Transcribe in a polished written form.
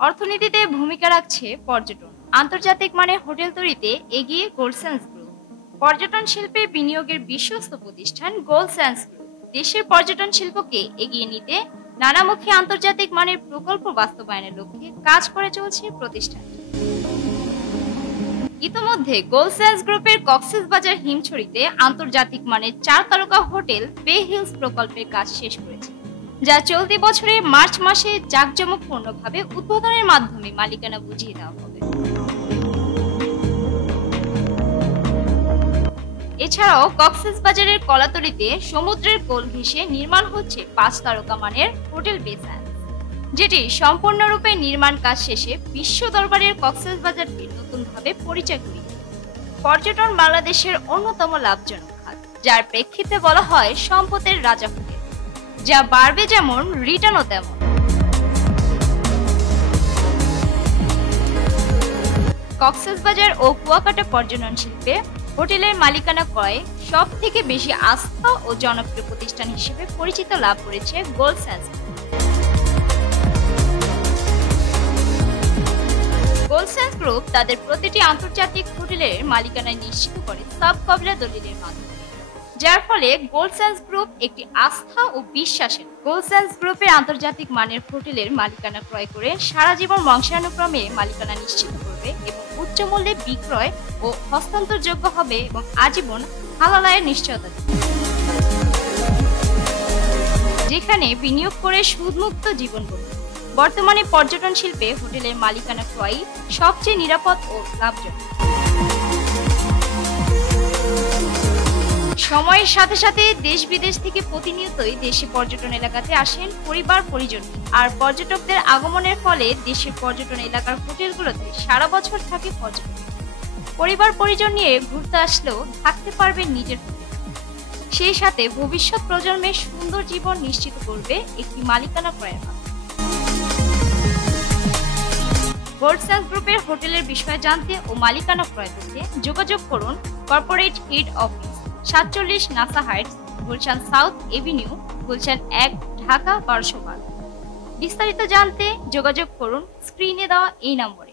অর্থনীতিতে ভূমিকা রাখছে পর্যটন। আন্তর্জাতিক মানের হোটেল তৈরিতে এগিয়ে গোল্ডস্যান্স গ্রুপ। পর্যটন শিল্পে বিনিয়োগের বিশ্বস্ত প্রতিষ্ঠান গোল্ডস্যান্স গ্রুপ দেশের পর্যটন শিল্পকে এগিয়ে নিতে নানামুখী আন্তর্জাতিক মানের প্রকল্প বাস্তবায়নের লক্ষ্যে কাজ করে চলছে প্রতিষ্ঠানটি। ইতোমধ্যে গোল্ডস্যান্স গ্রুপের কক্সবাজার হিমছড়িতে আন্তর্জাতিক মানের 4 তারকা হোটেল বে হিলস প্রকল্পের কাজ শেষ করেছে, যা চলতি বছরের মার্চ মাসে জাঁকজমকপূর্ণভাবে উদ্বোধনের মাধ্যমে মালিকানা বুঝিয়ে দেওয়া হবে। এছাড়াও কক্সবাজারের কলাতলিতে সমুদ্রের কোল ঘেঁষে নির্মাণ হচ্ছে 5 তারকা মানের হোটেল বে স্যান্ডস, যেটি সম্পূর্ণরূপে নির্মাণ কাজ শেষে বিশ্ব দরবারের কক্সবাজারকে নতুনভাবে পরিচয় করিয়ে দেবে। পর্যটন বাংলাদেশের অন্যতম লাভজনক খাত, যার প্রেক্ষিতে বলা হয় সম্পদের রাজা হোটেল, যা বাড়বে যেমন রিটার্নও তেমন। কক্সবাজার ও কুয়াকাটা পর্যটন শিল্পে হোটেলের মালিকানা ক্রয়ে সব থেকে বেশি আস্থা ও জনপ্রিয় প্রতিষ্ঠান হিসেবে পরিচিত লাভ করেছে গোল্ডস্যান্স। গোল্ডস্যান্স গ্রুপ তাদের প্রতিটি আন্তর্জাতিক হোটেলের মালিকানা নিশ্চিত করে সাব কবলা দলিলের মাধ্যমে, যার ফলে গোল্ডস্যান্স গ্রুপ একটি আস্থা ও বিশ্বাসের। গোল্ডস্যান্স গ্রুপের আন্তর্জাতিক মানের হোটেলের মালিকানা ক্রয় করে সারা জীবন বংশানুক্রমে মালিকানা নিশ্চিত করবে এবং উচ্চ মূল্যে বিক্রয় ও হস্তান্তরযোগ্য হবে এবং আজীবন হালাল আয়ের নিশ্চয়তা দেবে, যেখানে বিনিয়োগ করে সুদমুক্ত জীবন গড়বে। বর্তমানে পর্যটন শিল্পে হোটেলের মালিকানা ক্রয় সবচেয়ে নিরাপদ ও লাভজনক। সময়ের সাথে সাথে দেশ বিদেশ থেকে প্রতিনিয়তই দেশে পর্যটন এলাকাতে আসেন পরিবার পরিজন, আর পর্যটকদের আগমনের ফলে দেশের পর্যটন এলাকার হোটেলগুলোতে সারা বছর থাকে পর্যটক। পরিবার পরিজন নিয়ে ঘুরতে আসলেও থাকতে পারবেন নিজের হোটেলে, সেই সাথে ভবিষ্যৎ প্রজন্মের সুন্দর জীবন নিশ্চিত করবে একটি মালিকানা ক্রয়ের মাধ্যমে। গোল্ডস্যান্স গ্রুপের হোটেলের বিষয়ে জানতে ও মালিকানা ক্রয় করতে যোগাযোগ করুন corporate head office, 47 NASA Heights, Gulshan south Avenue, Gulshan 1, Dhaka 1212। বিস্তারিত জানতে যোগাযোগ করুন স্ক্রিনে দেওয়া এই নম্বরে।